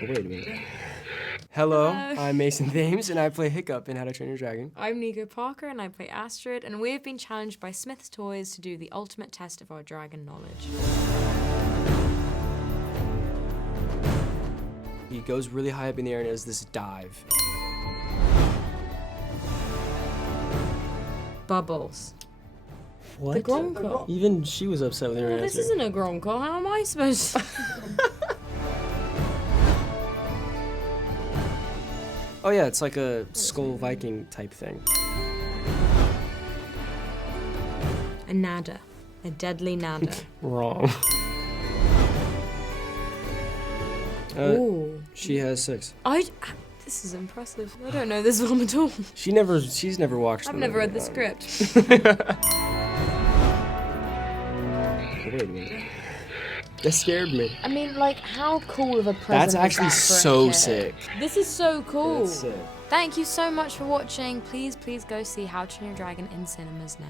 Wait a minute. Hello, Hello. I'm Mason Thames, and I play Hiccup in How to Train Your Dragon. I'm Nico Parker and I play Astrid, and we have been challenged by Smith's Toys to do the ultimate test of our dragon knowledge. He goes really high up in the air and does this dive. Bubbles. What? The Gronko. Even she was upset with her Well, answer. this isn't a Gronko. How am I supposed to? Oh yeah, it's like a Skull Viking type thing. A nada. A deadly nada. Wrong. Ooh. She has 6. This is impressive. I don't know this film at all. She's never watched I've the never movie. read the script. Wait a minute. That scared me. I mean, like, how cool of a present That's is actually that for a so kid? sick. This is so cool. That's sick. Thank you so much for watching. Please go see How to Train Your Dragon in cinemas now.